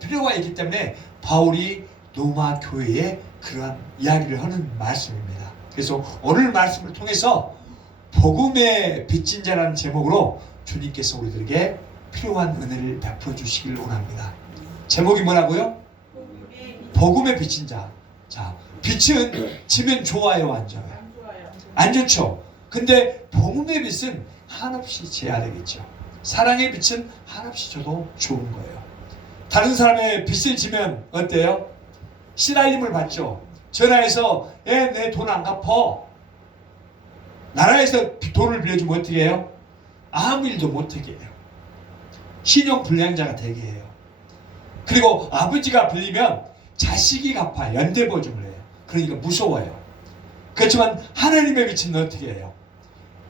필요가 있기 때문에 바울이 로마 교회에 그러한 이야기를 하는 말씀입니다. 그래서 오늘 말씀을 통해서 복음의 빚진 자라는 제목으로 주님께서 우리들에게 필요한 은혜를 베풀어 주시길 원합니다. 제목이 뭐라고요? 복음의 빚진 자. 자, 빚은 지면 좋아요, 안 좋아요? 안 좋죠. 근데 복음의 빚은 한없이 져야 되겠죠. 사랑의 빚은 한없이 줘도 좋은 거예요. 다른 사람의 빚을 지면 어때요? 시달림을 받죠. 전화해서 내 돈 안 갚어. 나라에서 돈을 빌려주면 어떻게 해요? 아무 일도 못하게 해요. 신용불량자가 되게 해요. 그리고 아버지가 빌리면 자식이 갚아요. 연대보증을 해요. 그러니까 무서워요. 그렇지만 하나님의 빚은 어떻게 해요?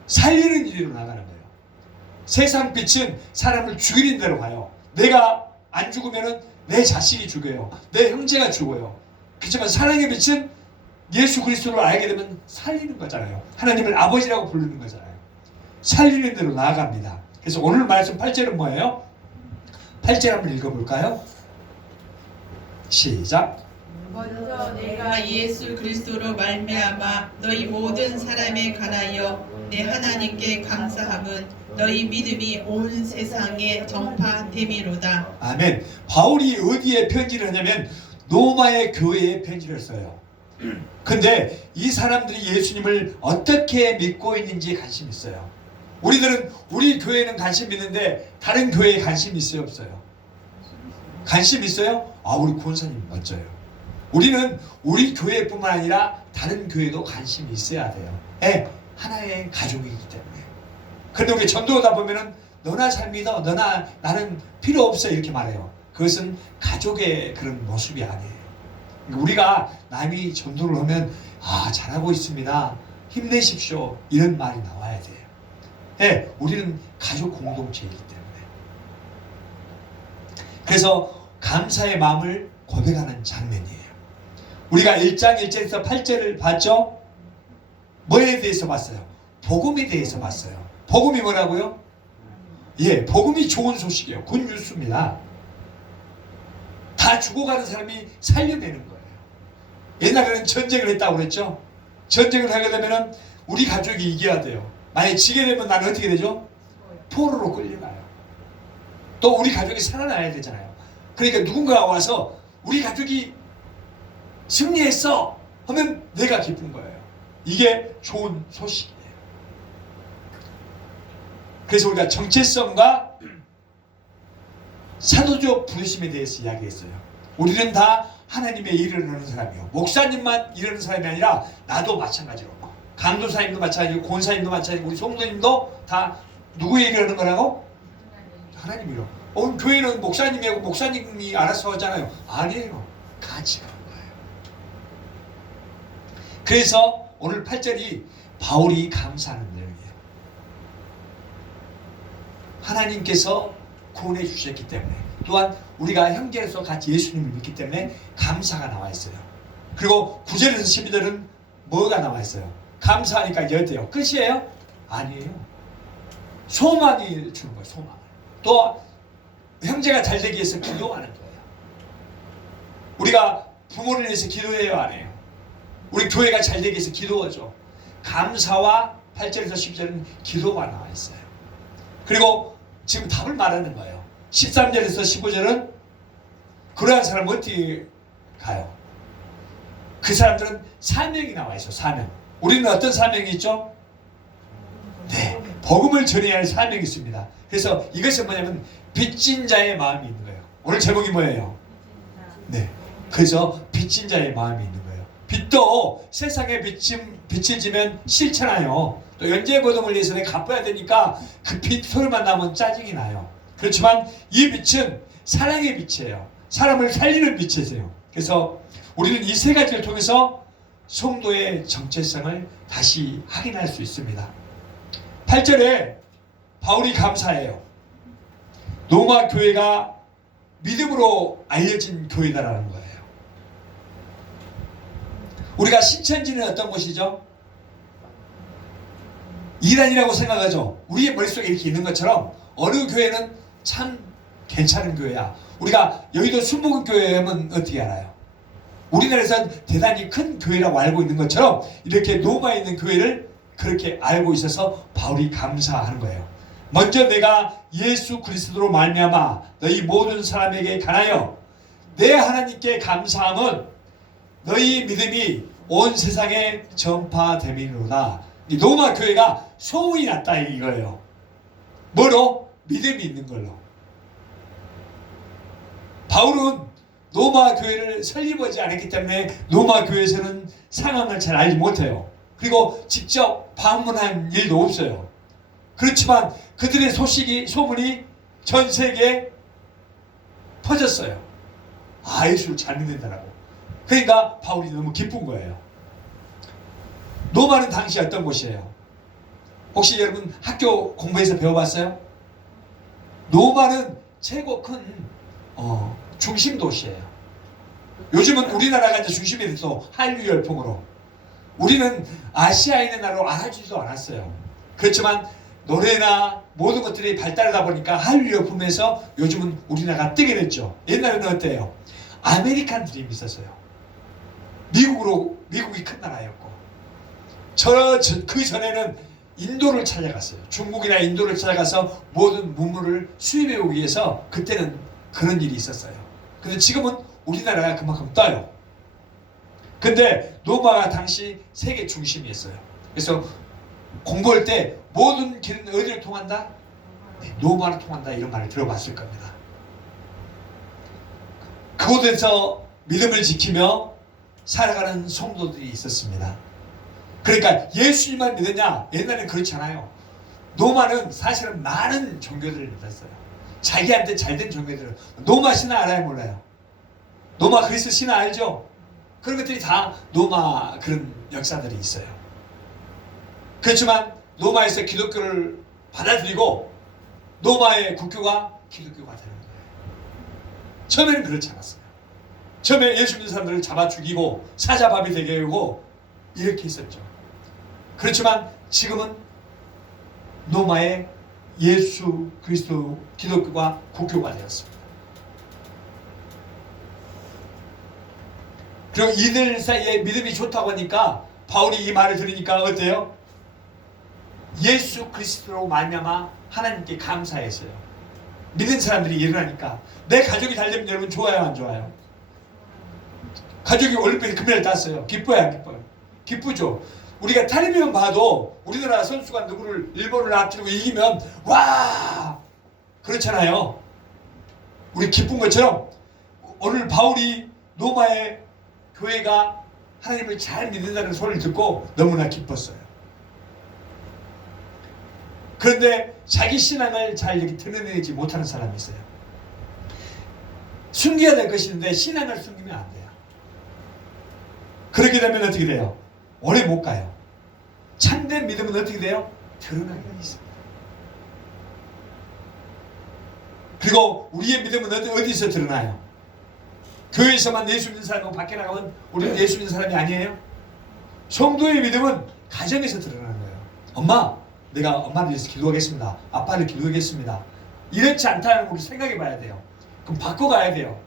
살리는 일로 나가는 거예요. 세상 빚은 사람을 죽이는 대로 가요. 내가 안 죽으면 내 자식이 죽어요. 내 형제가 죽어요. 그렇지만 사랑의 빛은 예수 그리스도를 알게 되면 살리는 거잖아요. 하나님을 아버지라고 부르는 거잖아요. 살리는 대로 나아갑니다. 그래서 오늘 말씀 8절은 뭐예요? 8절 한번 읽어볼까요? 시작. 먼저 내가 예수 그리스도로 말미암아 너희 모든 사람에 관하여 내 하나님께 감사함은 너희 믿음이 온 세상에 전파됨이로다. 아멘. 바울이 어디에 편지를 하냐면 로마의 교회에 편지를 써요. 근데 이 사람들이 예수님을 어떻게 믿고 있는지 관심 있어요. 우리들은 우리 교회는 관심 있는데 다른 교회에 관심 있어요, 없어요? 관심 있어요? 아, 우리 권사님 멋져요. 우리는 우리 교회뿐만 아니라 다른 교회도 관심이 있어야 돼요. 하나의 가족이기 때문에. 그런데 우리 전도하다 보면은 너나 잘 믿어, 너나 나는 필요 없어 이렇게 말해요. 그것은 가족의 그런 모습이 아니에요. 우리가 남이 전도를 하면 잘하고 있습니다, 힘내십시오 이런 말이 나와야 돼요. 우리는 가족 공동체이기 때문에. 그래서 감사의 마음을 고백하는 장면이에요. 우리가 1장 1절에서 8절을 봤죠? 뭐에 대해서 봤어요? 복음에 대해서 봤어요. 복음이 뭐라고요? 복음이 좋은 소식이에요. 굿뉴스입니다. 다 죽어가는 사람이 살려내는 거예요. 옛날에는 전쟁을 했다고 그랬죠? 전쟁을 하게 되면 우리 가족이 이겨야 돼요. 만약에 지게 되면 나는 어떻게 되죠? 포로로 끌려가요. 또 우리 가족이 살아나야 되잖아요. 그러니까 누군가가 와서 우리 가족이 승리했어 하면 내가 기쁜 거예요. 이게 좋은 소식이에요. 그래서 우리가 정체성과 사도적 부르심에 대해서 이야기했어요. 우리는 다 하나님의 일을 하는 사람이에요. 목사님만 일하는 사람이 아니라 나도 마찬가지로, 강도사님도 마찬가지고, 권사님도 마찬가지고, 우리 성도님도 다 누구의 일을 하는 거라고? 하나님이요. 교회는 목사님이고 목사님이 알아서 하잖아요. 아니에요. 같이 하는 거예요. 그래서 오늘 8절이 바울이 감사하는 내용이에요. 하나님께서 구원해 주셨기 때문에, 또한 우리가 형제로서 같이 예수님을 믿기 때문에 감사가 나와 있어요. 그리고 9절에서 12절은 뭐가 나와 있어요? 감사하니까 이제 어때요? 끝이에요? 아니에요. 소망이 주는 거예요. 소망. 또 형제가 잘 되기 위해서 기도하는 거예요. 우리가 부모를 위해서 기도해요, 안 해요? 우리 교회가 잘 되기 위해서 기도하죠. 감사와 8절에서 10절은 기도가 나와 있어요. 그리고 지금 답을 말하는 거예요. 13절에서 15절은 그러한 사람은 어떻게 가요? 그 사람들은 사명이 나와 있어요. 사명. 우리는 어떤 사명이 있죠? 복음을 전해야 할 사명이 있습니다. 그래서 이것은 뭐냐면 빚진 자의 마음이 있는 거예요. 오늘 제목이 뭐예요? 그래서 빚진 자의 마음이 있는 거예요. 빚도 세상에 빚을 지면 싫잖아요. 또 연재보험을 위해서 내가 갚아야 되니까 그 빚 소리만 나면 짜증이 나요. 그렇지만 이 빚은 사랑의 빚이에요. 사람을 살리는 빚이세요. 그래서 우리는 이 세 가지를 통해서 성도의 정체성을 다시 확인할 수 있습니다. 8절에 바울이 감사해요. 로마 교회가 믿음으로 알려진 교회다라는 거예요. 우리가 신천지는 어떤 곳이죠? 이단이라고 생각하죠. 우리의 머릿속에 이렇게 있는 것처럼 어느 교회는 참 괜찮은 교회야. 우리가 여의도 순복음교회는 어떻게 알아요? 우리나라에서는 대단히 큰 교회라고 알고 있는 것처럼 이렇게 로마에 있는 교회를 그렇게 알고 있어서 바울이 감사하는 거예요. 먼저 내가 예수 그리스도로 말미암아 너희 모든 사람에게 관하여 내 하나님께 감사함은 너희 믿음이 온 세상에 전파됨이로다. 이 로마 교회가 소문이 났다 이거예요. 뭐로? 믿음이 있는 걸로. 바울은 로마 교회를 설립하지 않았기 때문에 로마 교회에서는 상황을 잘 알지 못해요. 그리고 직접 방문한 일도 없어요. 그렇지만 그들의 소문이 전 세계에 퍼졌어요. 아, 예수를 잘 믿는다라고. 그러니까 바울이 너무 기쁜 거예요. 로마는 당시 어떤 곳이에요? 혹시 여러분 학교 공부해서 배워봤어요? 로마는 최고 큰 중심 도시예요. 요즘은 우리나라가 이제 중심이 돼서 한류 열풍으로 우리는 아시아에 있는 나라로 알아주지도 않았어요. 그렇지만 노래나 모든 것들이 발달하다 보니까 한류 열풍에서 요즘은 우리나라가 뜨게 됐죠. 옛날에는 어때요? 아메리칸 드림이 있었어요. 미국이 큰 나라였고 그 전에는 인도를 찾아갔어요. 중국이나 인도를 찾아가서 모든 문물을 수입해 오기 위해서 그때는 그런 일이 있었어요. 근데 지금은 우리나라가 그만큼 떠요. 근데 로마가 당시 세계 중심이었어요. 그래서 공부할 때 모든 길은 어디를 통한다? 네, 로마를 통한다 이런 말을 들어봤을 겁니다. 그곳에서 믿음을 지키며 살아가는 성도들이 있었습니다. 그러니까 예수님만 믿느냐? 옛날에는 그렇지 않아요. 로마는 사실은 많은 종교들을 믿었어요. 자기한테 잘된 종교들을. 로마 신화 알아요? 몰라요? 로마 그리스 신화 알죠? 그런 것들이 다 로마 그런 역사들이 있어요. 그렇지만 로마에서 기독교를 받아들이고 로마의 국교가 기독교가 되는 거예요. 처음에는 그렇지 않았어요. 처음에 예수 믿는 사람들을 잡아 죽이고 사자밥이 되게 하고 이렇게 했었죠. 그렇지만 지금은 로마의 예수 그리스도 기독교가 국교가 되었습니다. 그리고 이들 사이에 믿음이 좋다고 하니까 바울이 이 말을 들으니까 어때요? 예수 그리스도로 말미암아 하나님께 감사했어요. 믿는 사람들이 일어나니까. 내 가족이 잘 되면 여러분 좋아요 안 좋아요? 가족이 올림픽 금메달 땄어요. 기뻐요 안 기뻐요? 기쁘죠. 우리가 텔레비전 봐도 우리나라 선수가 누구를 일본을 앞지르고 이기면 와 그렇잖아요. 우리 기쁜 것처럼 오늘 바울이 로마의 교회가 하나님을 잘 믿는다는 소리를 듣고 너무나 기뻤어요. 그런데 자기 신앙을 잘 이렇게 드러내지 못하는 사람이 있어요. 숨겨야 될 것인데 신앙을 숨기면 안 돼요. 그렇게 되면 어떻게 돼요? 오래 못 가요. 참된 믿음은 어떻게 돼요? 드러나게 돼 있습니다. 그리고 우리의 믿음은 어디서 드러나요? 교회에서만 예수 믿는 사람하고 밖에 나가면 우리는 예수 믿는 사람이 아니에요? 성도의 믿음은 가정에서 드러나는 거예요. 엄마, 내가 엄마를 위해서 기도하겠습니다. 아빠를 기도하겠습니다. 이렇지 않다는 걸 생각해 봐야 돼요. 그럼 바꿔가야 돼요.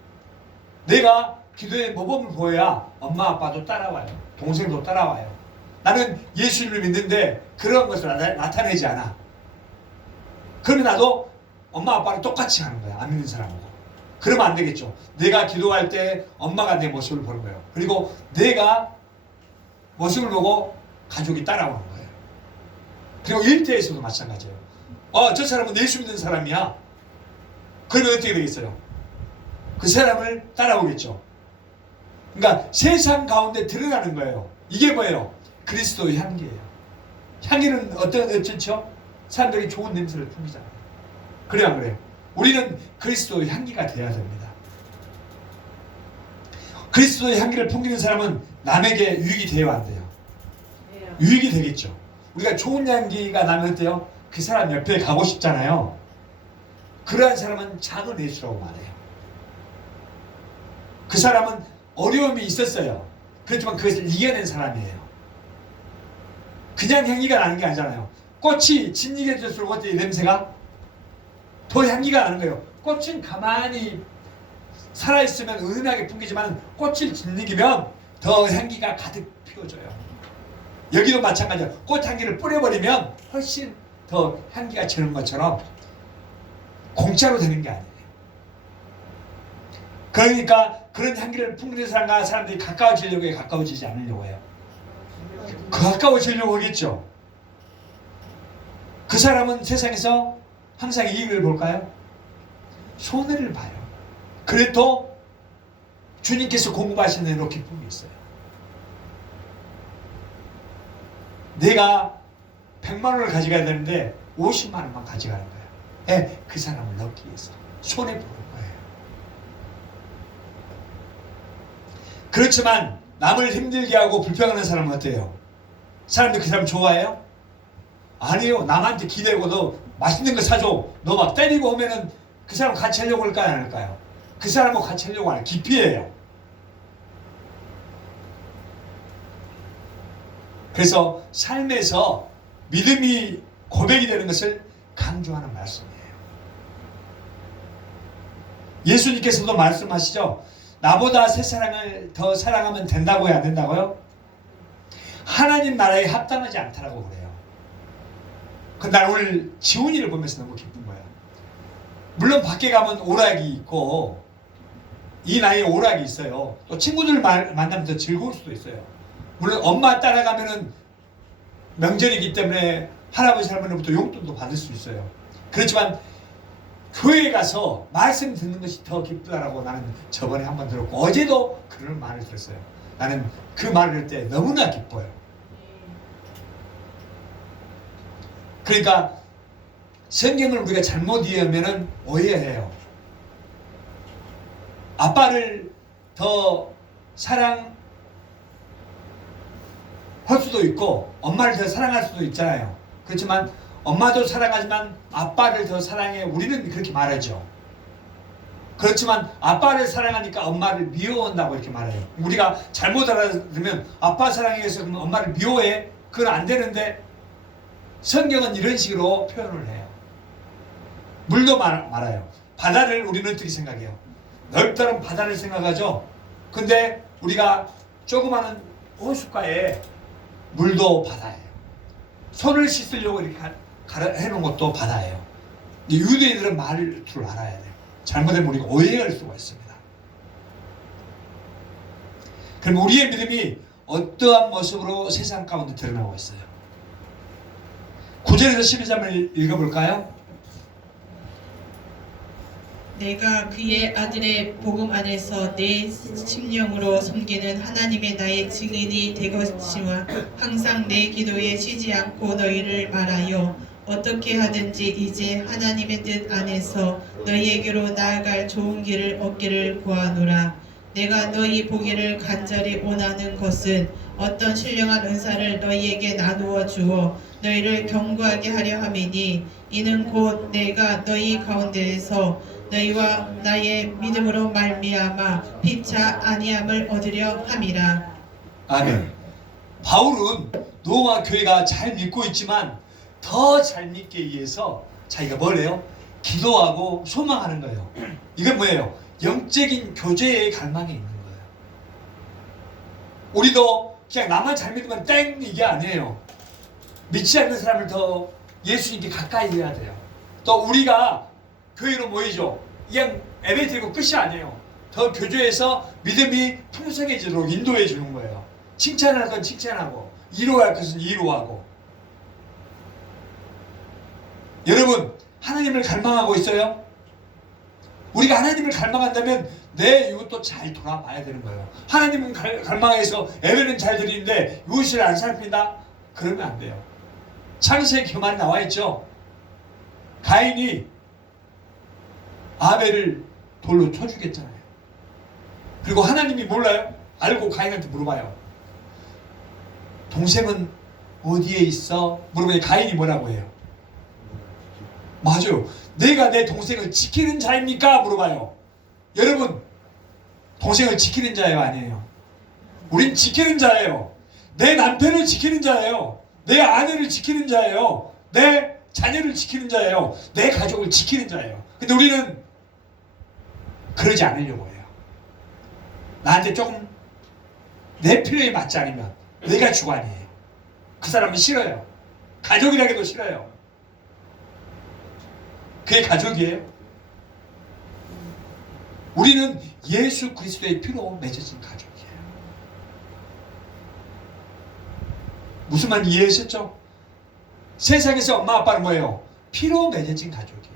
내가 기도의 모범을 보여야 엄마 아빠도 따라와요. 동생도 따라와요. 나는 예수님을 믿는데 그런 것을 나타내지 않아. 그러면 나도 엄마 아빠를 똑같이 하는 거야. 안 믿는 사람하고. 그러면 안 되겠죠. 내가 기도할 때 엄마가 내 모습을 보는 거예요. 그리고 내가 모습을 보고 가족이 따라오는 거예요. 그리고 일터에서도 마찬가지예요. 저 사람은 예수 믿는 사람이야. 그러면 어떻게 되겠어요? 그 사람을 따라오겠죠. 그러니까 세상 가운데 드러나는 거예요. 이게 뭐예요? 그리스도의 향기예요. 향기는 어떻죠? 사람들이 좋은 냄새를 풍기잖아요. 그래요, 안 그래요? 우리는 그리스도의 향기가 되어야 됩니다. 그리스도의 향기를 풍기는 사람은 남에게 유익이 되어야 안 돼요. 유익이 되겠죠. 우리가 좋은 향기가 나면 어때요? 그 사람 옆에 가고 싶잖아요. 그러한 사람은 작은 예수라고 말해요. 그 사람은 어려움이 있었어요. 그렇지만 그것을 이겨낸 사람이에요. 그냥 향기가 나는 게 아니잖아요. 꽃이 진하게 질수록 어때요? 냄새가 더 향기가 나는 거예요. 꽃은 가만히 살아있으면 은은하게 풍기지만 꽃을 짓이기면 더 향기가 가득 피워져요. 여기도 마찬가지예요. 꽃향기를 뿌려버리면 훨씬 더 향기가 저는 것처럼 공짜로 되는 게 아니에요. 그러니까 그런 향기를 풍기는 사람과 사람들이 가까워지려고 해요, 가까워지지 않으려고 해요? 가까워지려고 하겠죠. 그 사람은 세상에서 항상 이익을 볼까요? 손해를 봐요. 그래도 주님께서 공급하시는 대로 기쁨이 있어요. 내가 100만 원을 가져가야 되는데 50만 원만 가져가는 거예요. 네, 그 사람을 넣기 위해서 손해보는 거예요. 그렇지만 남을 힘들게 하고 불평하는 사람은 어때요? 사람들 그 사람 좋아해요? 아니요. 남한테 기대고 너 맛있는 거 사줘. 너 막 때리고 하면은 그 사람 같이 하려고 할까요? 안 할까요? 그 사람하고 같이 하려고 하는 기피해요. 그래서 삶에서 믿음이 고백이 되는 것을 강조하는 말씀이에요. 예수님께서도 말씀하시죠. 나보다 세상을 더 사랑하면 된다고요? 안 된다고요? 하나님 나라에 합당하지 않다라고 그래요. 근데 난 오늘 지훈이를 보면서 너무 기쁜 거야. 물론 밖에 가면 오락이 있고 이 나이에 오락이 있어요. 또 친구들 만나면 더 즐거울 수도 있어요. 물론 엄마 따라가면은 명절이기 때문에 할아버지 할머니부터 용돈도 받을 수 있어요. 그렇지만 교회에 가서 말씀 듣는 것이 더 기쁘다라고 나는 저번에 한번 들었고 어제도 그런 말을 들었어요. 나는 그 말을 들을 때 너무나 기뻐요. 그러니까 성경을 우리가 잘못 이해하면 오해해요. 아빠를 더 사랑할 수도 있고 엄마를 더 사랑할 수도 있잖아요. 그렇지만 엄마도 사랑하지만 아빠를 더 사랑해. 우리는 그렇게 말하죠. 그렇지만 아빠를 사랑하니까 엄마를 미워한다고 이렇게 말해요. 우리가 잘못 알아들으면 아빠 사랑해 해서 그러면 엄마를 미워해. 그건 안 되는데 성경은 이런 식으로 표현을 해요. 물도 말아요. 바다를 우리는 어떻게 생각해요? 넓다는 바다를 생각하죠. 근데 우리가 조그마한 호숫가에 물도 바다예요. 손을 씻으려고 이렇게 해놓은 것도 바다예요. 유대인들은 말투를 알아야 돼요. 잘못하면 우리가 오해할 수가 있습니다. 그럼 우리의 믿음이 어떠한 모습으로 세상 가운데 드러나고 있어요? 9절에서 12절을 읽어볼까요? 내가 그의 아들의 복음 안에서 내 심령으로 섬기는 하나님의 나의 증인이 되겠지만 항상 내 기도에 쉬지 않고 너희를 말하여 어떻게 하든지 이제 하나님의 뜻 안에서 너희에게로 나아갈 좋은 길을 얻기를 구하노라. 내가 너희 보기를 간절히 원하는 것은 어떤 신령한 은사를 너희에게 나누어 주어 너희를 견고하게 하려 함이니 이는 곧 내가 너희 가운데에서 너희와 나의 믿음으로 말미암아 피차 아니함을 얻으려 함이라. 아멘. 바울은 로마 교회가 잘 믿고 있지만 더 잘 믿기 위해서 자기가 뭘 해요? 기도하고 소망하는 거예요. 이건 뭐예요? 영적인 교제의 갈망이 있는 거예요. 우리도 그냥 나만 잘 믿으면 땡 이게 아니에요. 믿지 않는 사람을 더 예수님께 가까이 해야 돼요. 또 우리가 교회로 모이죠. 그냥 예배 드리고 끝이 아니에요. 더 교제해서 믿음이 풍성해지도록 인도해 주는 거예요. 칭찬할 건 칭찬하고 위로할 것은 위로하고. 여러분 하나님을 갈망하고 있어요? 우리가 하나님을 갈망한다면 내 이것도 잘 돌아봐야 되는 거예요. 하나님은 갈망해서 예배는 잘 드리는데 이것을 안 살핀다? 그러면 안 돼요. 창세기 그 말이 나와 있죠. 가인이 아벨을 돌로 쳐 죽였잖아요. 그리고 하나님이 몰라요? 알고 가인한테 물어봐요. 동생은 어디에 있어? 물어보니 가인이 뭐라고 해요? 맞아요. 내가 내 동생을 지키는 자입니까? 물어봐요. 여러분 동생을 지키는 자예요? 아니에요? 우린 지키는 자예요. 내 남편을 지키는 자예요. 내 아내를 지키는 자예요. 내 자녀를 지키는 자예요. 내 가족을 지키는 자예요. 근데 우리는 그러지 않으려고 해요. 나한테 조금 내 필요에 맞지 않으면 내가 주관이에요. 그 사람은 싫어요. 가족이라 해도 싫어요. 그게 가족이에요? 우리는 예수 그리스도의 피로 맺어진 가족이에요. 무슨 말 이해하셨죠? 세상에서 엄마 아빠는 뭐예요? 피로 맺어진 가족이에요.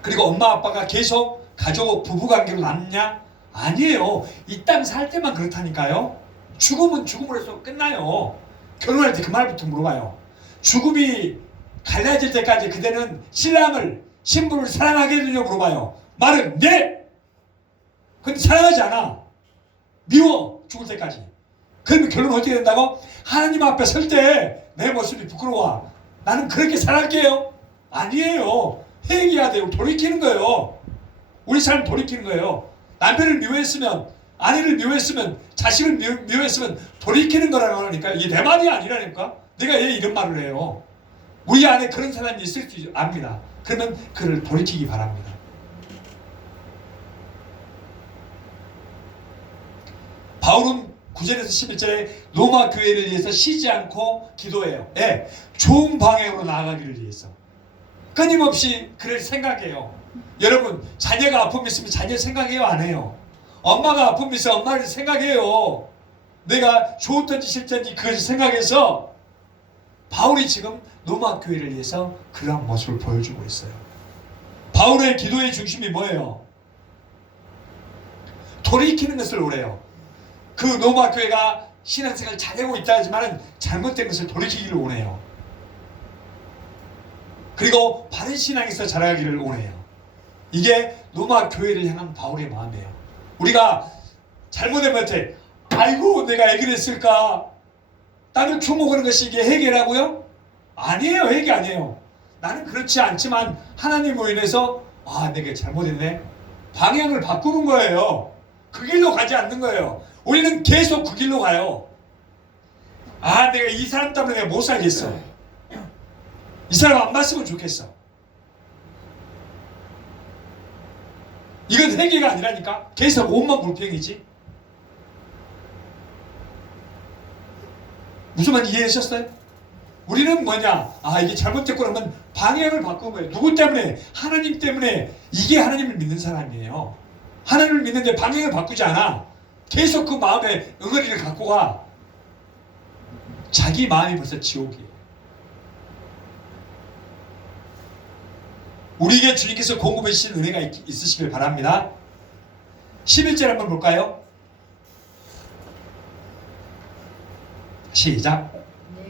그리고 엄마 아빠가 계속 가족 부부관계로 남냐? 아니에요. 이 땅 살 때만 그렇다니까요. 죽음은 죽음으로서 끝나요. 결혼할 때 그 말부터 물어봐요. 죽음이 갈라질 때까지 그대는 신부를 사랑하겠느냐 물어봐요. 말은 네! 근데 사랑하지 않아. 미워. 죽을 때까지. 그러면 결론은 어떻게 된다고? 하나님 앞에 설 때 내 모습이 부끄러워. 나는 그렇게 살아갈게요. 아니에요. 회개해야 돼요. 돌이키는 거예요. 우리 삶 돌이키는 거예요. 남편을 미워했으면, 아내를 미워했으면, 자식을 미워했으면 돌이키는 거라니까. 이게 내 말이 아니라니까. 내가 왜 이런 말을 해요. 우리 안에 그런 사람이 있을 줄 압니다. 그러면 그를 돌이키기 바랍니다. 바울은 9절에서 11절에 로마 교회를 위해서 쉬지 않고 기도해요. 예, 좋은 방향으로 나아가기를 위해서. 끊임없이 그를 생각해요. 여러분, 자녀가 아픔이 있으면 자녀 생각해요? 안 해요? 엄마가 아픔이 있으면 엄마를 생각해요. 내가 좋든지 싫든지 그것을 생각해서 바울이 지금 로마 교회를 위해서 그러한 모습을 보여주고 있어요. 바울의 기도의 중심이 뭐예요? 돌이키는 것을 오래요. 그 로마 교회가 신앙생활을 잘하고 있다 하지만 잘못된 것을 돌이키기를 원해요. 그리고 바른 신앙에서 자라가기를 원해요. 이게 로마 교회를 향한 바울의 마음이에요. 우리가 잘못하면 어때? 아이고 내가 왜 그랬을까? 나를 주목하는 것이 이게 해결하고요? 아니에요. 해결 아니에요. 나는 그렇지 않지만 하나님으로 인해서 내가 잘못했네. 방향을 바꾸는 거예요. 그 길로 가지 않는 거예요. 우리는 계속 그 길로 가요. 내가 이 사람 때문에 내가 못 살겠어. 이 사람 안 봤으면 좋겠어. 이건 회개가 아니라니까. 계속 온만 불평이지. 무슨 말 이해하셨어요? 우리는 뭐냐? 이게 잘못됐고 그러면 방향을 바꾸는 거예요. 누구 때문에? 하나님 때문에. 이게 하나님을 믿는 사람이에요. 하나님을 믿는데 방향을 바꾸지 않아. 계속 그 마음에 응어리를 갖고 가. 자기 마음이 벌써 지옥이에요. 우리에게 주님께서 공급해 주신 은혜가 있으시길 바랍니다. 11절 한번 볼까요? 시작.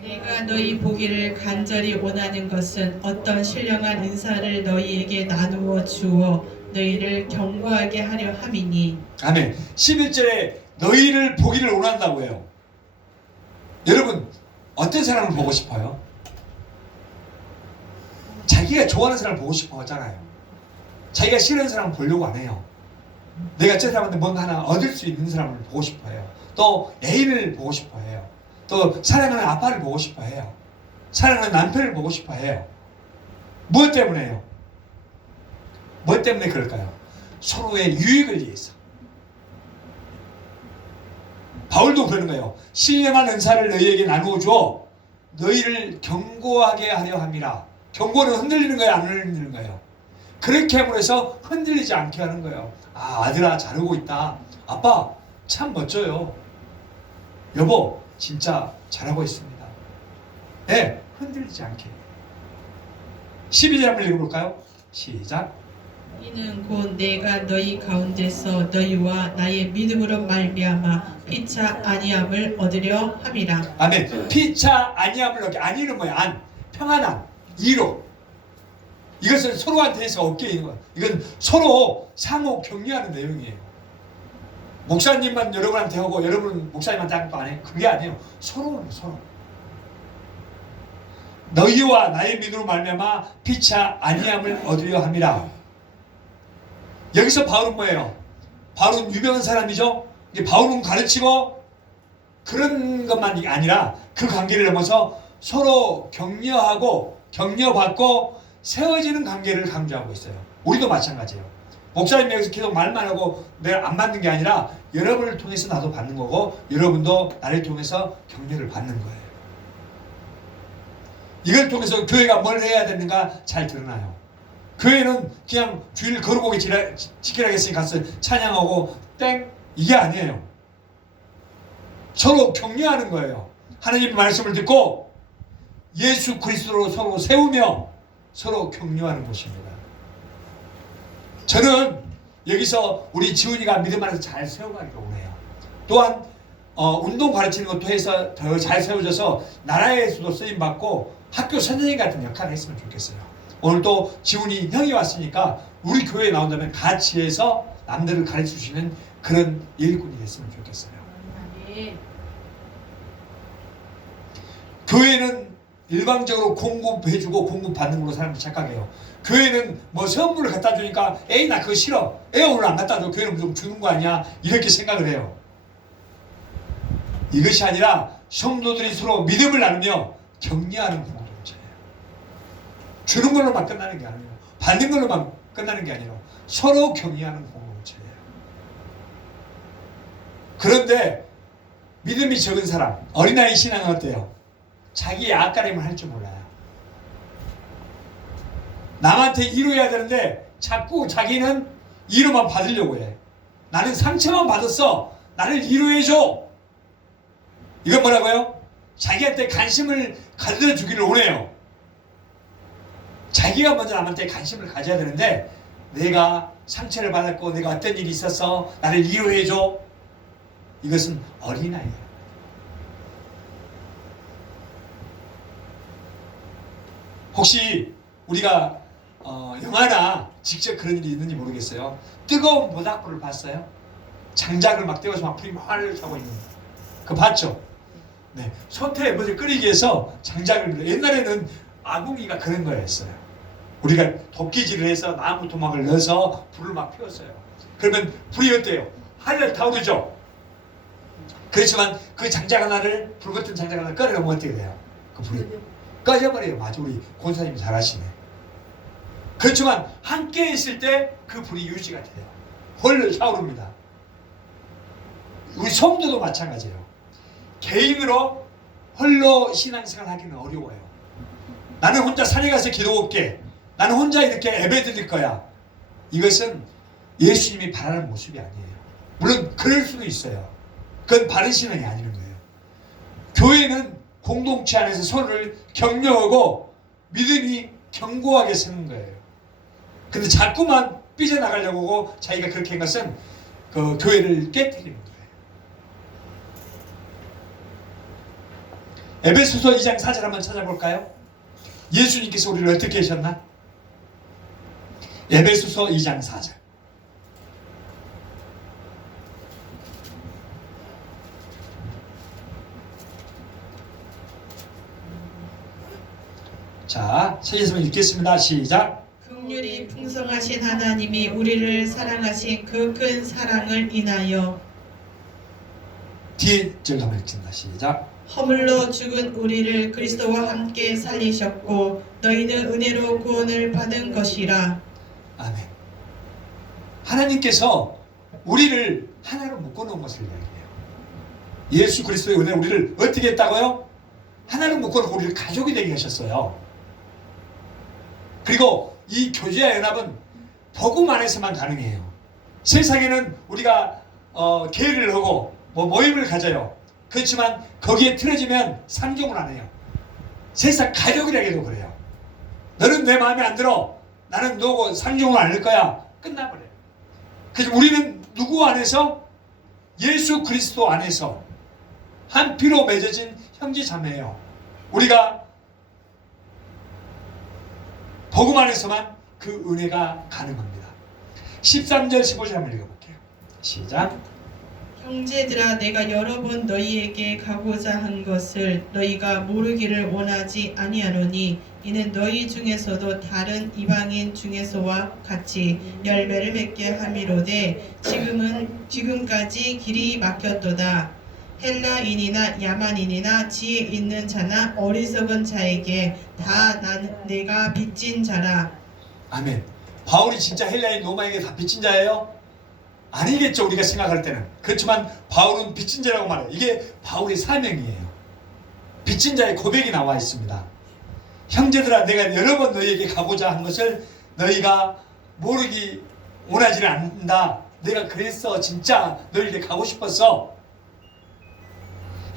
내가 너희 보기를 간절히 원하는 것은 어떤 신령한 은사를 너희에게 나누어 주어 너희를 경고하게 하려 함이니. 아멘. 11절에 너희를 보기를 원한다고 해요. 여러분, 어떤 사람을 보고 싶어요? 자기가 좋아하는 사람을 보고 싶어 하잖아요. 자기가 싫어하는 사람을 보려고 안 해요. 내가 저 사람한테 뭔가 하나 얻을 수 있는 사람을 보고 싶어 해요. 또 애인을 보고 싶어 해요. 또 사랑하는 아빠를 보고 싶어 해요. 사랑하는 남편을 보고 싶어 해요. 무엇 때문에요? 뭐 때문에 그럴까요? 서로의 유익을 위해서. 바울도 그러는 거예요. 신령한 은사를 너희에게 나누어 주어 너희를 경고하게 하려 함이라. 경고는 흔들리는 거예요? 안 흔들리는 거예요? 그렇게 함으로써 흔들리지 않게 하는 거예요. 아들아 잘하고 있다. 아빠 참 멋져요. 여보 진짜 잘하고 있습니다. 네, 흔들리지 않게. 12절 한번 읽어볼까요? 시작. 이는 곧 내가 너희 가운데서 너희와 나의 믿음으로 말미암아 피차 아니함을 얻으려 함이라. 아멘. 피차 아니함을 얻게. 아니는 뭐야? 안. 평안함. 이로. 이것은 서로한테서 얻게 있는 거야. 이건 서로 상호 격려하는 내용이에요. 목사님만 여러분한테 하고 여러분 목사님한테 하는 거 아니에요. 그게 아니에요. 서로. 너희와 나의 믿음으로 말미암아 피차 아니함을 얻으려 함이라. 여기서 바울은 뭐예요? 바울은 유명한 사람이죠. 바울은 가르치고 그런 것만이 아니라 그 관계를 넘어서 서로 격려하고 격려받고 세워지는 관계를 강조하고 있어요. 우리도 마찬가지예요. 목사님 여기서 계속 말만 하고 내가 안 받는 게 아니라 여러분을 통해서 나도 받는 거고 여러분도 나를 통해서 격려를 받는 거예요. 이걸 통해서 교회가 뭘 해야 되는가 잘 드러나요. 교회는 그냥 주일 거룩하게 지키라 했으니 가서 찬양하고 땡 이게 아니에요. 서로 격려하는 거예요. 하나님의 말씀을 듣고 예수 그리스도로 서로 세우며 서로 격려하는 것입니다. 저는 여기서 우리 지훈이가 믿음 안에서 잘 세워가기를 원해요. 또한 운동 가르치는 것도 해서 더 잘 세워져서 나라에서도 쓰임받고 학교 선생님 같은 역할을 했으면 좋겠어요. 오늘도 지훈이 형이 왔으니까 우리 교회에 나온다면 같이 해서 남들을 가르칠 수 있는 그런 일꾼이 됐으면 좋겠어요. 교회는 일방적으로 공급해주고 공급받는 걸로 사람들이 착각해요. 교회는 뭐 선물을 갖다 주니까 에이 나 그거 싫어. 에이 오늘 안 갖다 줘. 교회는 좀 주는 거 아니야. 이렇게 생각을 해요. 이것이 아니라 성도들이 서로 믿음을 나누며 격려하는 공동체예요. 주는 걸로만 끝나는 게 아니에요. 받는 걸로만 끝나는 게 아니라 서로 격려하는 공동체예요. 그런데 믿음이 적은 사람, 어린아이 신앙은 어때요? 자기 앞가림을 할 줄 몰라요. 남한테 위로해야 되는데 자꾸 자기는 위로만 받으려고 해. 나는 상처만 받았어. 나를 위로해줘. 이건 뭐라고요? 자기한테 관심을 가져주기를 원해요. 자기가 먼저 남한테 관심을 가져야 되는데 내가 상처를 받았고 내가 어떤 일이 있었어. 나를 위로해줘. 이것은 어린아이예요. 혹시 우리가 영화나 직접 그런 일이 있는지 모르겠어요. 뜨거운 모닥불을 봤어요? 장작을 막 떼어서 막 불이 활을 차고 있는 거 봤죠? 네, 소태에 먼저 끓이기 위해서 장작을 옛날에는 아궁이가 그런 거였어요. 우리가 도끼질을 해서 나무 토막을 넣어서 불을 막 피웠어요. 그러면 불이 어때요? 하늘 타오르죠? 그렇지만 그 장작 하나를 불 같은 장작 하나를 꺼내면 어떻게 돼요? 그 불이 꺼져버려요. 맞아, 우리 권사님이 잘 아시네. 그렇지만 함께 있을 때 그 불이 유지가 돼요. 홀로 차오릅니다. 우리 성도도 마찬가지예요. 개인으로 홀로 신앙생활 하기는 어려워요. 나는 혼자 산에 가서 기도할게. 나는 혼자 이렇게 예배 드릴 거야. 이것은 예수님이 바라는 모습이 아니에요. 물론 그럴 수도 있어요. 그건 바른 신앙이 아니는 거예요. 교회는 공동체 안에서 서로를 격려하고 믿음이 견고하게 서는 거예요. 근데 자꾸만 삐져나가려고 하고 자기가 그렇게 한 것은 그 교회를 깨뜨리는 거예요. 에베소서 2장 4절 한번 찾아볼까요? 예수님께서 우리를 어떻게 하셨나? 에베소서 2장 4절. 자, 찾아서 읽겠습니다. 시작. 긍휼이 풍성하신 하나님이 우리를 사랑하신 그 큰 사랑을 인하여 뒤에 절 한번 읽습니다. 시작. 허물로 죽은 우리를 그리스도와 함께 살리셨고 너희는 은혜로 구원을 받은 것이라. 아멘. 하나님께서 우리를 하나로 묶어놓은 것을 이야기해요. 예수 그리스도의 은혜로 우리를 어떻게 했다고요? 하나로 묶어놓고 우리를 가족이 되게 하셨어요. 그리고 이 교제와 연합은 복음 안에서만 가능해요. 세상에는 우리가 계회를 하고 모임을 가져요. 그렇지만 거기에 틀어지면 상종을 안 해요. 세상 가족이라 해도 그래요. 너는 내 마음에 안 들어. 나는 너고 상종을 안 할 거야. 끝나버려요. 그래서 우리는 누구 안에서? 예수 그리스도 안에서 한 피로 맺어진 형제 자매예요. 우리가 복음 안에서만 그 은혜가 가능합니다. 13절 15절 한번 읽어볼게요. 시작. 형제들아 내가 여러 번 너희에게 가고자 한 것을 너희가 모르기를 원하지 아니하노니 이는 너희 중에서도 다른 이방인 중에서와 같이 열매를 맺게 함이로되 지금까지 길이 막혔도다. 헬라인이나 야만인이나 지혜 있는 자나 어리석은 자에게 다 내가 빚진 자라. 아멘. 바울이 진짜 헬라인 로마에게 다 빚진 자예요? 아니겠죠, 우리가 생각할 때는. 그렇지만 바울은 빚진 자라고 말해요. 이게 바울의 사명이에요. 빚진 자의 고백이 나와 있습니다. 형제들아, 내가 여러 번 너희에게 가고자 한 것을 너희가 모르기 원하지는 않는다. 내가 그랬어. 진짜 너희에게 가고 싶었어.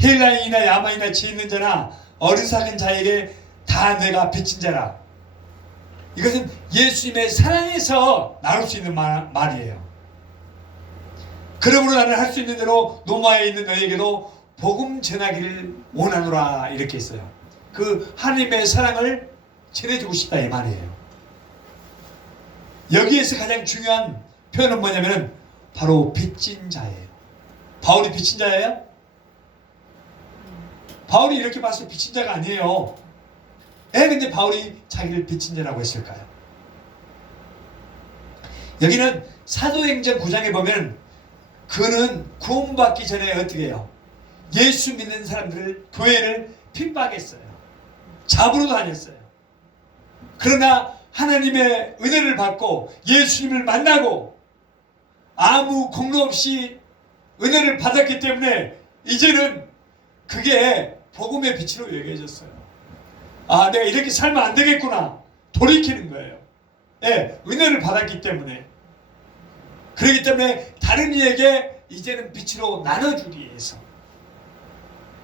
헬라인이나 야만이나 지혜 있는 자나 어리석은 자에게 다 내가 빚진 자라. 이것은 예수님의 사랑에서 나올 수 있는 말이에요. 그러므로 나는 할 수 있는 대로 로마에 있는 너희에게도 복음 전하기를 원하노라, 이렇게 했어요. 그 하나님의 사랑을 전해주고 싶다, 이 말이에요. 여기에서 가장 중요한 표현은 뭐냐면 바로 빚진 자예요. 바울이 빚진 자예요? 바울이 이렇게 봐서 빚진 자가 아니에요. 왜 근데 바울이 자기를 빚진 자라고 했을까요? 여기는 사도행전 9장에 보면 그는 구원받기 전에 어떻게 해요? 예수 믿는 사람들을, 교회를 핍박했어요. 잡으러 다녔어요. 그러나 하나님의 은혜를 받고 예수님을 만나고 아무 공로 없이 은혜를 받았기 때문에 이제는 그게 복음의 빛으로 여겨졌어요. 아, 내가 이렇게 살면 안 되겠구나, 돌이키는 거예요. 예, 은혜를 받았기 때문에. 그렇기 때문에 다른 이에게 이제는 빛으로 나눠주기 위해서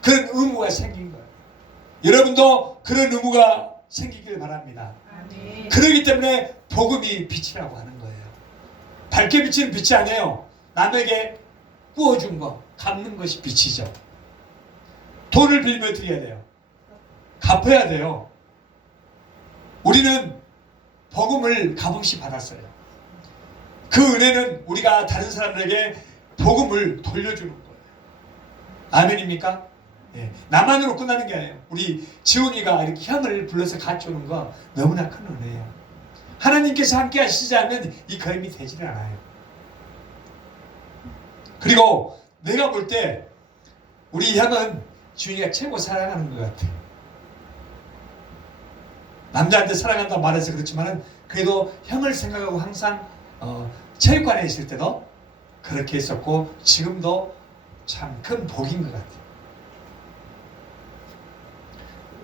그런 의무가 생긴 거예요. 여러분도 그런 의무가 생기길 바랍니다. 아멘. 그렇기 때문에 복음이 빛이라고 하는 거예요. 밝게 비치는 빛이 아니에요. 남에게 구워준 거, 갚는 것이 빛이죠. 돈을 빌면 어떻게 해야 돼요? 갚아야 돼요. 우리는 복음을 값없이 받았어요. 그 은혜는 우리가 다른 사람들에게 복음을 돌려주는 거예요. 아멘입니까? 예, 나만으로 끝나는 게 아니에요. 우리 지훈이가 이렇게 형을 불러서 같이 오는 거 너무나 큰 은혜예요. 하나님께서 함께 하시지 않으면 이 걸음이 되지를 않아요. 그리고 내가 볼 때 우리 형은 지훈이가 최고 사랑하는 것 같아요. 남자한테 사랑한다고 말해서 그렇지만은 그래도 형을 생각하고 항상 체육관에 있을 때도 그렇게 했었고 지금도 참 큰 복인 것 같아요.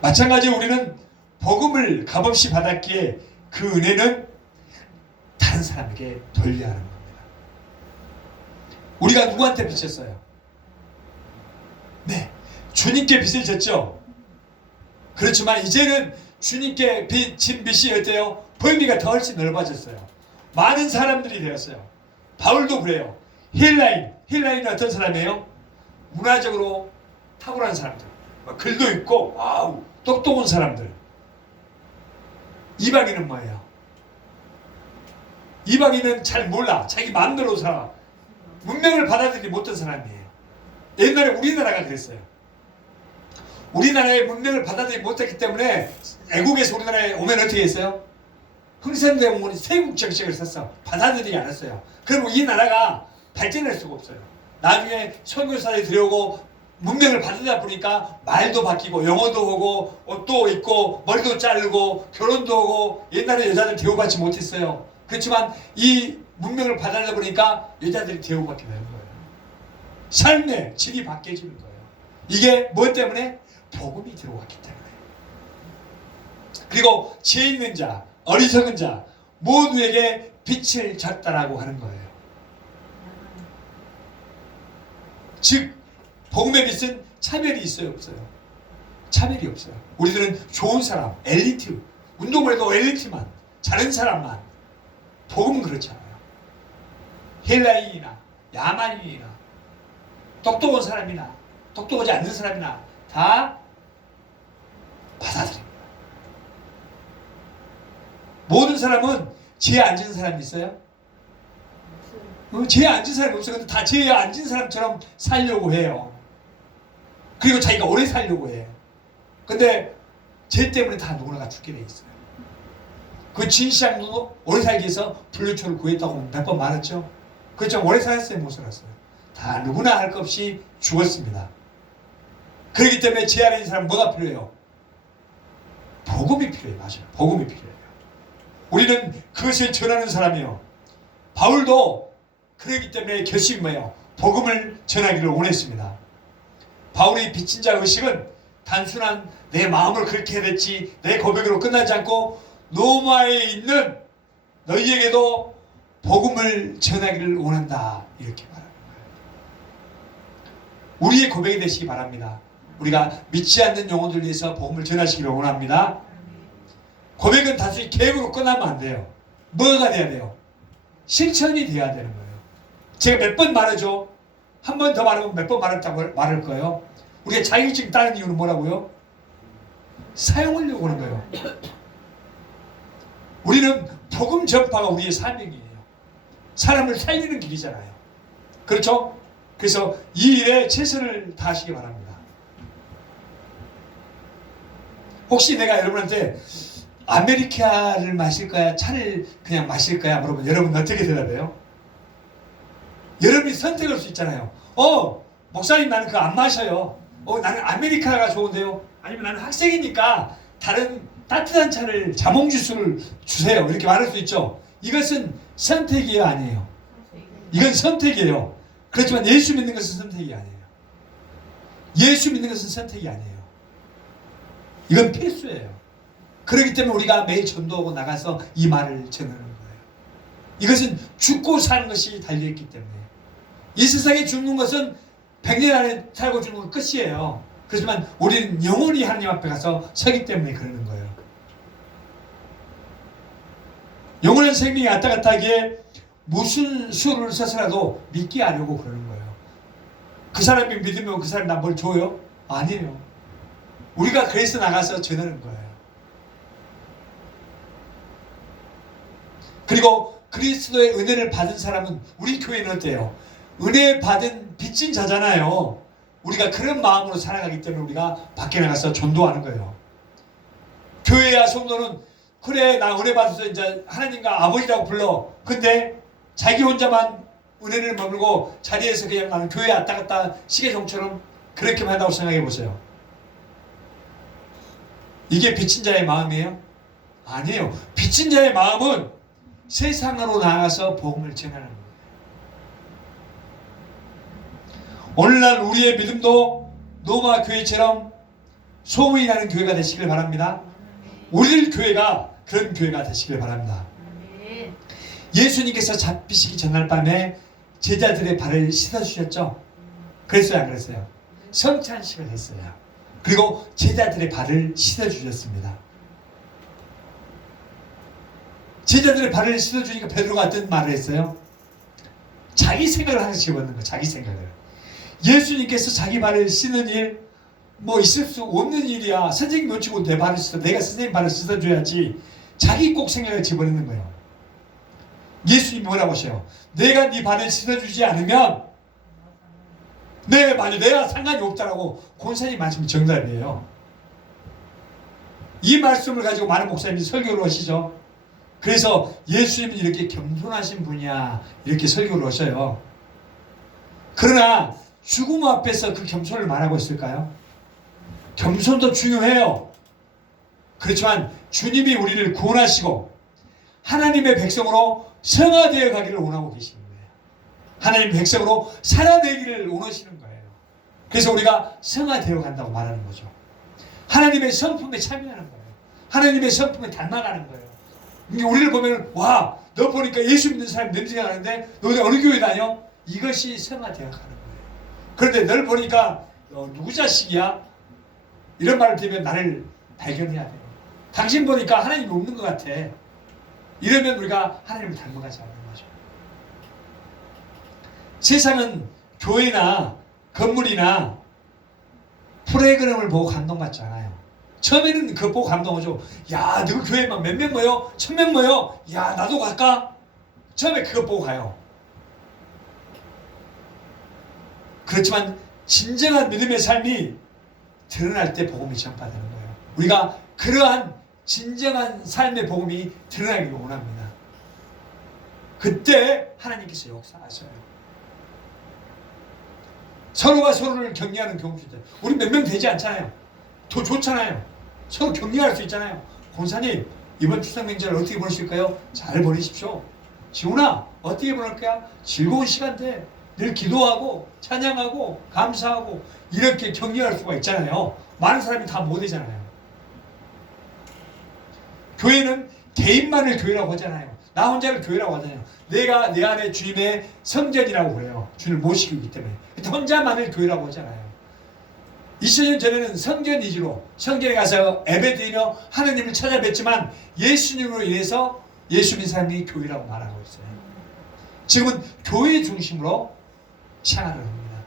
마찬가지로 우리는 복음을 값없이 받았기에 그 은혜는 다른 사람에게 돌려야 하는 겁니다. 우리가 누구한테 빚졌어요? 네, 주님께 빚을 졌죠. 그렇지만 이제는 주님께 빚진 빚이 어때요? 범위가 더 훨씬 넓어졌어요. 많은 사람들이 되었어요. 바울도 그래요. 헬라인은 어떤 사람이에요? 문화적으로 탁월한 사람들, 글도 있고 와우 똑똑한 사람들. 이방인은 뭐예요? 이방인은 잘 몰라. 자기 마음대로 살아. 문명을 받아들이지 못한 사람이에요. 옛날에 우리나라가 그랬어요. 우리나라의 문명을 받아들이지 못했기 때문에 애국에서 우리나라에 오면 어떻게 했어요? 흥선대원군이 세국 정책을 썼어. 받아들이지 않았어요. 그럼 이 나라가 발전할 수가 없어요. 나중에 선교사들이 들여오고 문명을 받으다 보니까 말도 바뀌고 영어도 하고 옷도 입고 머리도 자르고 결혼도 하고 옛날에 여자들 대우받지 못했어요. 그렇지만 이 문명을 받아다 보니까 여자들이 대우받게 되는 거예요. 삶의 질이 바뀌어지는 거예요. 이게 뭐 때문에? 복음이 들어왔기 때문에. 그리고 지혜 있는 자, 어리석은 자 모두에게 빛을 줬다라고 하는 거예요. 즉 복음의 빛은 차별이 있어요, 없어요? 차별이 없어요. 우리들은 좋은 사람, 엘리트, 운동을 해도 엘리트만, 잘하는 사람만. 복음은 그렇지 않아요. 헬라인이나 야만인이나 똑똑한 사람이나 똑똑하지 않는 사람이나 다 받아들입니다. 모든 사람은 지혜에 앉은 사람이 있어요? 지혜에 앉은 사람이 없어요. 근데 다 지혜에 앉은 사람처럼 살려고 해요. 그리고 자기가 오래 살려고 해요. 근데 죄 때문에 다 누구나가 죽게 돼 있어요. 그 진시장도 오래 살기 위해서 불륜초를 구했다고 몇 번 말했죠. 그렇죠. 오래 살았어요, 못 살았어요. 다 누구나 할 것 없이 죽었습니다. 그렇기 때문에 죄 안에 있는 사람은 뭐가 필요해요? 복음이 필요해요. 맞아요. 복음이 필요해요. 우리는 그것을 전하는 사람이요. 바울도 그러기 때문에 결심이 뭐예요? 복음을 전하기를 원했습니다. 바울의 빚진 자 의식은 단순한 내 마음을 그렇게 해야 됐지 내 고백으로 끝나지 않고 로마에 있는 너희에게도 복음을 전하기를 원한다 이렇게 말하는 거예요. 우리의 고백이 되시기 바랍니다. 우리가 믿지 않는 영혼들 위해서 복음을 전하시기를 원합니다. 고백은 단순히 계획으로 끝나면 안 돼요. 뭐가 돼야 돼요? 실천이 돼야 되는 거예요. 제가 몇 번 말하죠? 한 번 더 말하면 몇 번 말했다고 말할 거예요. 우리가 자격증 따는 이유는 뭐라고요? 사용하려고 하는 거예요. 우리는 복음 전파가 우리의 사명이에요. 사람을 살리는 길이잖아요. 그렇죠? 그래서 이 일에 최선을 다하시기 바랍니다. 혹시 내가 여러분한테 아메리카를 마실 거야? 차를 그냥 마실 거야? 물어보면 여러분 어떻게 대답해요? 여러분이 선택할 수 있잖아요. 목사님 나는 그거 안 마셔요. 나는 아메리카가 좋은데요. 아니면 나는 학생이니까 다른 따뜻한 차를 자몽 주스를 주세요. 이렇게 말할 수 있죠. 이것은 선택이에요, 아니에요? 이건 선택이에요. 그렇지만 예수 믿는 것은 선택이 아니에요. 예수 믿는 것은 선택이 아니에요. 이건 필수예요. 그렇기 때문에 우리가 매일 전도하고 나가서 이 말을 전하는 거예요. 이것은 죽고 사는 것이 달려있기 때문에. 이 세상에 죽는 것은 100년 안에 살고 죽는 건 끝이에요. 그렇지만 우리는 영원히 하나님 앞에 가서 서기 때문에 그러는 거예요. 영원한 생명이 왔다 갔다 하기에 무슨 수를 써서라도 믿게 하려고 그러는 거예요. 그 사람이 믿으면 그 사람이 나 뭘 줘요? 아니에요. 우리가 그래서 나가서 전하는 거예요. 그리고 그리스도의 은혜를 받은 사람은 우리 교회는 어때요? 은혜 받은 빚진 자잖아요. 우리가 그런 마음으로 살아가기 때문에 우리가 밖에 나가서 전도하는 거예요. 교회야 성도는 그래 나 은혜 받아서 이제 하나님과 아버지라고 불러. 근데 자기 혼자만 은혜를 머물고 자리에서 그냥 나는 교회 왔다 갔다 시계종처럼 그렇게만 한다고 생각해 보세요. 이게 빚진 자의 마음이에요? 아니에요. 빚진 자의 마음은 세상으로 나가서 복음을 전하는 거예요. 오늘날 우리의 믿음도 로마 교회처럼 소문이 나는 교회가 되시길 바랍니다. 우리들 교회가 그런 교회가 되시길 바랍니다. 예수님께서 잡히시기 전날 밤에 제자들의 발을 씻어주셨죠? 그랬어요, 안 그랬어요? 성찬식을 했어요. 그리고 제자들의 발을 씻어주셨습니다. 제자들의 발을 씻어주니까 베드로가 어떤 말을 했어요? 자기 생각을 항상 집어넣는 거예요. 자기 생각을. 예수님께서 자기 발을 씻는 일, 뭐 있을 수 없는 일이야. 선생님 놓치고 내 발을 씻어. 내가 선생님 발을 씻어줘야지. 자기 꼭 생각을 집어넣는 거예요. 예수님이 뭐라고 하셔요? 내가 네 발을 씻어주지 않으면 내가 상관이 없다라고 권사님 말씀이 정답이에요. 이 말씀을 가지고 많은 목사님이 설교를 하시죠. 그래서 예수님은 이렇게 겸손하신 분이야 이렇게 설교를 하셔요. 그러나 죽음 앞에서 그 겸손을 말하고 있을까요? 겸손도 중요해요. 그렇지만 주님이 우리를 구원하시고 하나님의 백성으로 성화되어 가기를 원하고 계시는 거예요. 하나님의 백성으로 살아내기를 원하시는 거예요. 그래서 우리가 성화되어 간다고 말하는 거죠. 하나님의 성품에 참여하는 거예요. 하나님의 성품에 닮아가는 거예요. 우리를 보면 와, 너 보니까 예수 믿는 사람 냄새가 나는데 너 어느 교회 다녀? 이것이 성화되어 가는 거예요. 그런데 널 보니까 누구 자식이야? 이런 말을 들으면 나를 발견해야 돼요. 당신 보니까 하나님이 없는 것 같아. 이러면 우리가 하나님을 닮아가지 않는 거죠. 세상은 교회나 건물이나 프로그램을 보고 감동받지 않아요. 처음에는 그거 보고 감동하죠. 야, 너 교회 막 몇 명 모여? 1000명 모여? 야, 나도 갈까? 처음에 그거 보고 가요. 그렇지만 진정한 믿음의 삶이 드러날 때 복음이 전파되는 거예요. 우리가 그러한 진정한 삶의 복음이 드러나기를 원합니다. 그때 하나님께서 역사하셔요. 서로가 서로를 격려하는 경우도 있어요. 우리 몇 명 되지 않잖아요. 더 좋잖아요. 서로 격려할 수 있잖아요. 권사님, 이번 추석 명절 어떻게 보내실까요? 잘 보내십시오. 지훈아, 어떻게 보낼 거야? 즐거운 시간 돼. 늘 기도하고 찬양하고 감사하고 이렇게 격려할 수가 있잖아요. 많은 사람이 다 못 되잖아요. 교회는 개인만을 교회라고 하잖아요. 나 혼자를 교회라고 하잖아요. 내가 내 안에 주님의 성전이라고 그래요. 주님을 모시고 있기 때문에. 혼자만을 교회라고 하잖아요. 2000년 전에는 성전 위주로 성전에 가서 예배드리며 하나님을 찾아뵀지만 예수님으로 인해서 예수 믿는 사람이 교회라고 말하고 있어요. 지금은 교회 중심으로 생활을 합니다.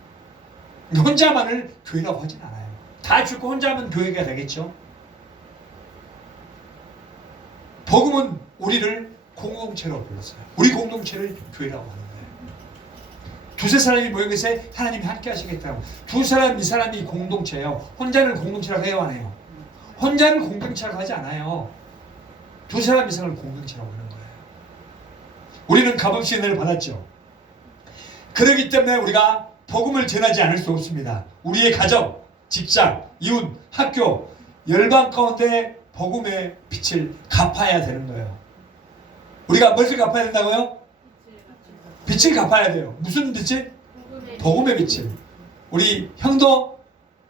혼자만을 교회라고 하진 않아요. 다 죽고 혼자만 교회가 되겠죠. 복음은 우리를 공동체로 불렀어요. 우리 공동체를 교회라고 하는 거예요. 두세 사람이 모인 것에 하나님이 함께 하시겠다고. 두 사람, 이 사람이 공동체예요. 혼자는 공동체라고 해요, 안 해요? 혼자는 공동체라고 하지 않아요. 두 사람 이상을 공동체라고 하는 거예요. 우리는 값없이 은혜를 받았죠. 그렇기 때문에 우리가 복음을 전하지 않을 수 없습니다. 우리의 가정, 직장, 이웃, 학교, 열방 가운데 복음의 빛을 갚아야 되는 거예요. 우리가 무엇을 갚아야 된다고요? 빛을 갚아야 돼요. 무슨 빛을? 복음의 빛을. 우리 형도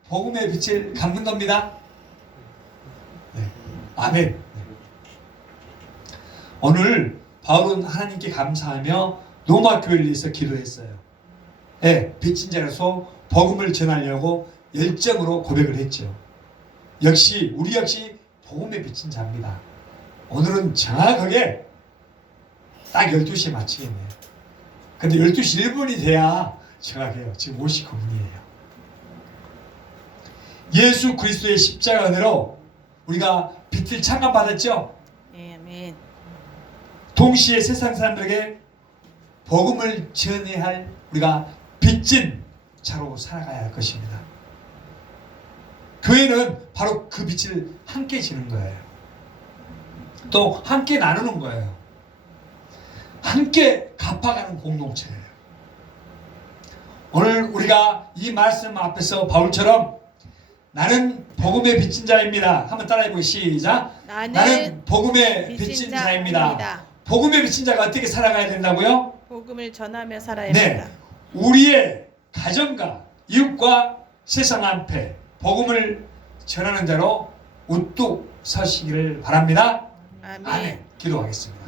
복음의 빛을 갚는 겁니다. 네. 아멘. 네. 오늘 바울은 하나님께 감사하며 로마 교회를 위해서 기도했어요. 네, 빚진 자로서 복음을 전하려고 열정으로 고백을 했죠. 역시 우리 역시 복음에 빚진 자입니다. 오늘은 정확하게 딱 12시에 마치겠네요. 근데 12시 1분이 돼야 정확해요. 지금 59분이에요. 예수 그리스도의 십자가 은혜로 우리가 빛을 창감받았죠? 아멘. 동시에 세상 사람들에게 복음을 전해야 할 우리가 빚진 자로 살아가야 할 것입니다. 교회는 바로 그 빛을 함께 지는 거예요. 또 함께 나누는 거예요. 함께 갚아가는 공동체예요. 오늘 우리가 이 말씀 앞에서 바울처럼 나는 복음의 빚진 자입니다. 한번 따라해보기 시작. 나는 복음의 빚진 자입니다. 복음의 빚진 자가 어떻게 살아가야 된다고요? 복음을 전하며 살아야 네, 합니다. 우리의 가정과 이웃과 세상 앞에 복음을 전하는 자로 우뚝 서시기를 바랍니다. 아멘. 아멘. 기도하겠습니다.